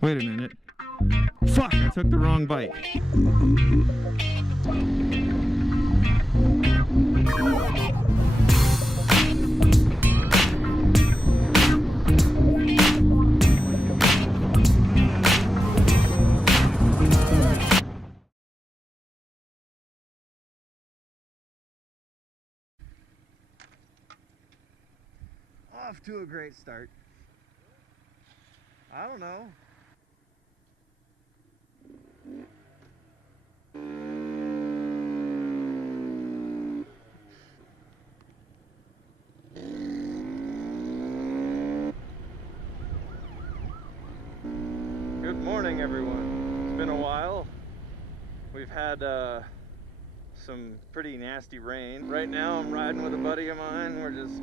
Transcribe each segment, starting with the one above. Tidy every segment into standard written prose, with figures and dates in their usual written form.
Wait a minute. Fuck, I took the wrong bike. Off to a great start. I don't know. Good morning, everyone. It's been a while. We've had some pretty nasty rain. Right now I'm riding with a buddy of mine. We're just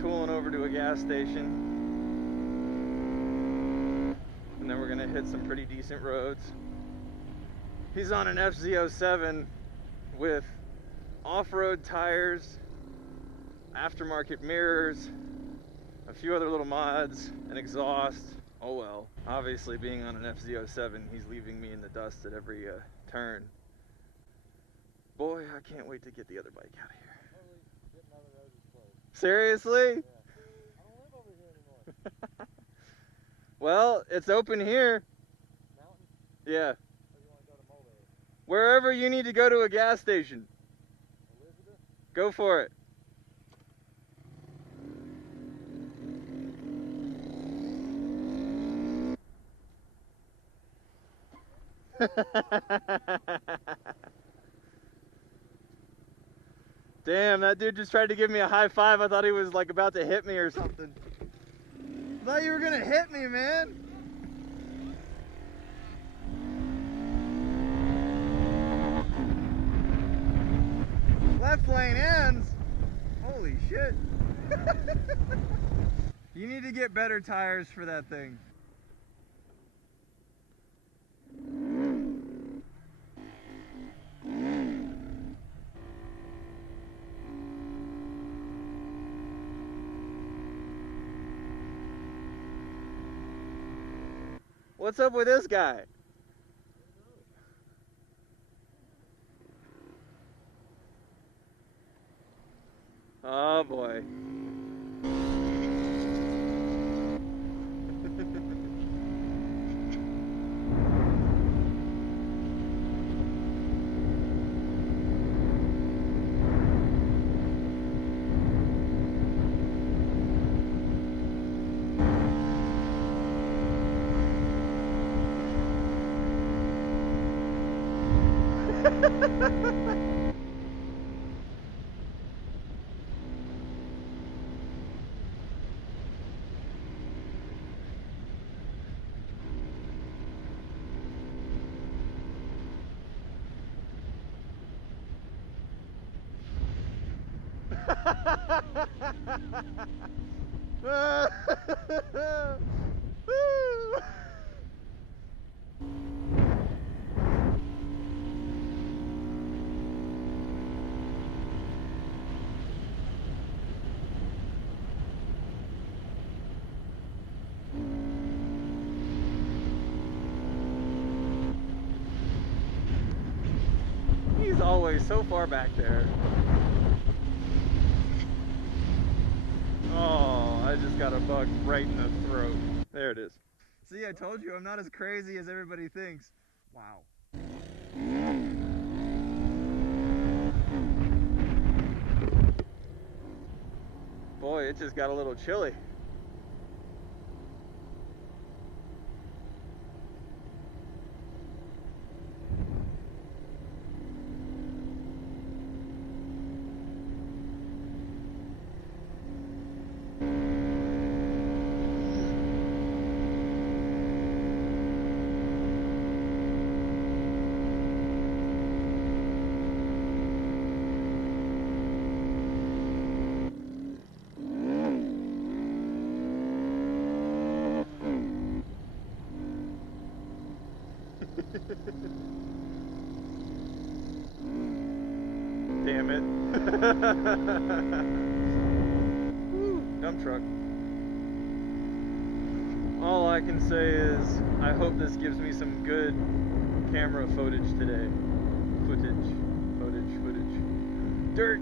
tooling over to a gas station. And then we're gonna hit some pretty decent roads. He's on an FZ-07 with off-road tires, aftermarket mirrors, a few other little mods, an exhaust. Oh well. Obviously, being on an FZ-07, he's leaving me in the dust at every turn. Boy, I can't wait to get the other bike out of here. Seriously? Yeah. I don't live over here anymore. Well, it's open here. Mountain? Yeah. Or you want to go to Mulberry? Wherever you need to go to a gas station. Elizabeth? Go for it. Damn, that dude just tried to give me a high five. I thought he was like about to hit me or something. I thought you were gonna hit me, man. Left lane ends. Holy shit. You need to get better tires for that thing. What's up with this guy? Oh boy. He's always so far back there. Oh, I just got a bug right in the throat. There it is. See, I told you, I'm not as crazy as everybody thinks. Wow. Boy, it just got a little chilly. Damn it. Woo, dump truck. All I can say is, I hope this gives me some good camera footage today. Footage. Dirt.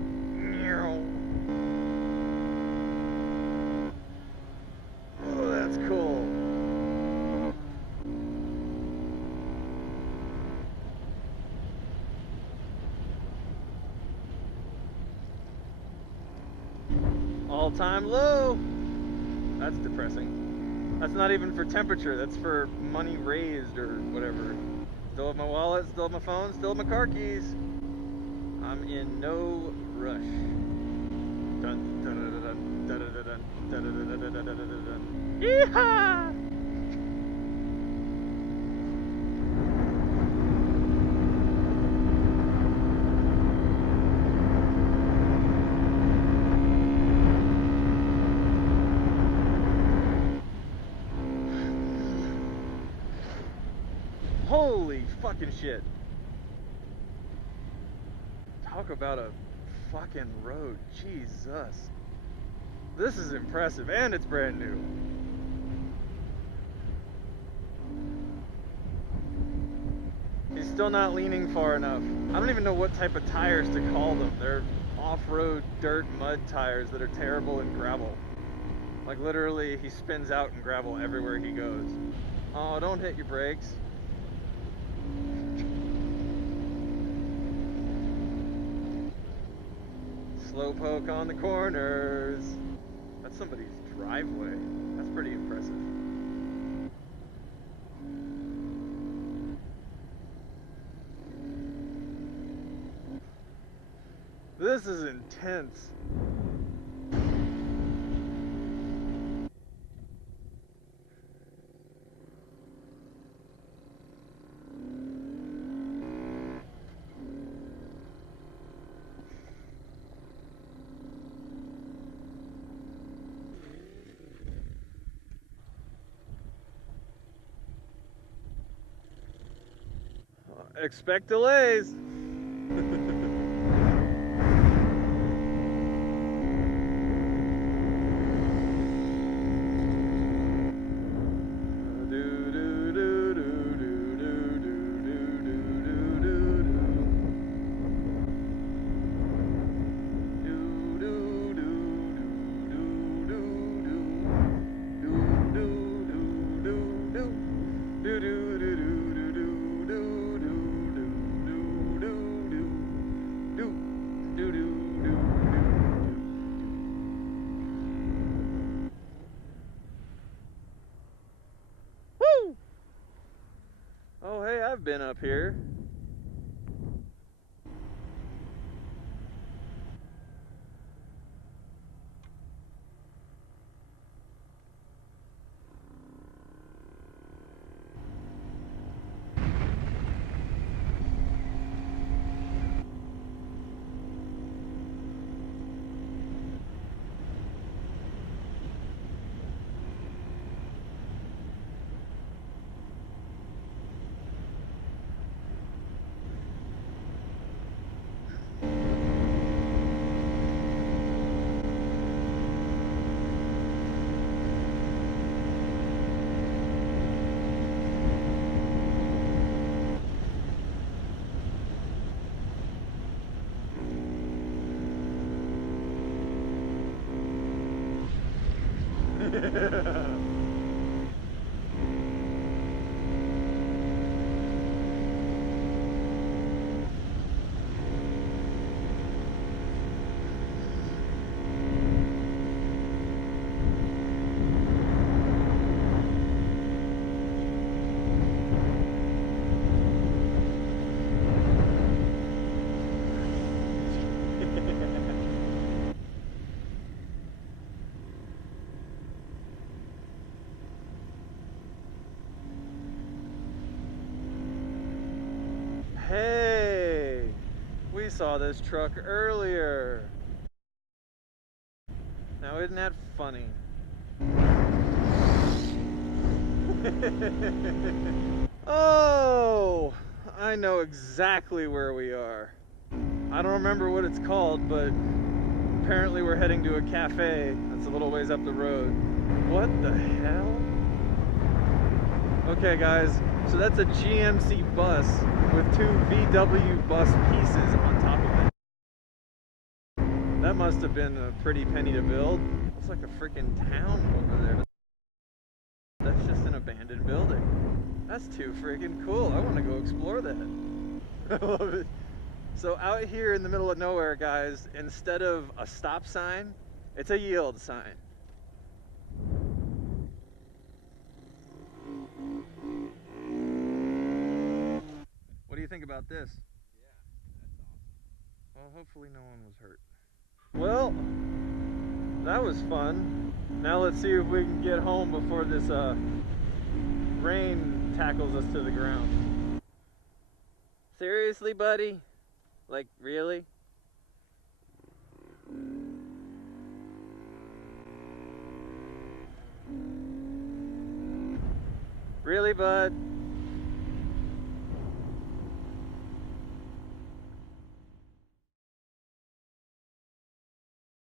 Oh, that's cool. All-time low. That's depressing. That's not even for temperature, that's for money raised or whatever. Still have my wallet, still have my phone, still have my car keys. I'm in no rush. Dun, dun, dun, dun, dun, dun, dun, dun, dun, dun, dun, dun, dun, dun. Yeehaw! Holy fucking shit. Talk about a fucking road. Jesus. This is impressive, and it's brand new. He's still not leaning far enough. I don't even know what type of tires to call them. They're off-road dirt mud tires that are terrible in gravel. Like literally, he spins out in gravel everywhere he goes. Oh, don't hit your brakes. Slowpoke on the corners. That's somebody's driveway. That's pretty impressive. This is intense. Expect delays. Oh, hey, I've been up here. Hey, we saw this truck earlier. Now isn't that funny? Oh, I know exactly where we are. I don't remember what it's called, but apparently we're heading to a cafe that's a little ways up the road. What the hell? Okay guys, so that's a GMC bus with 2 VW bus pieces on top of it. That must have been a pretty penny to build. Looks like a freaking town over there. That's just an abandoned building. That's too freaking cool. I want to go explore that. I love it. So out here in the middle of nowhere, guys, instead of a stop sign, it's a yield sign. What do you think about this? Yeah, that's awesome. Well, hopefully no one was hurt. Well, that was fun. Now let's see if we can get home before this rain tackles us to the ground. Seriously, buddy? Like, really? Really, bud?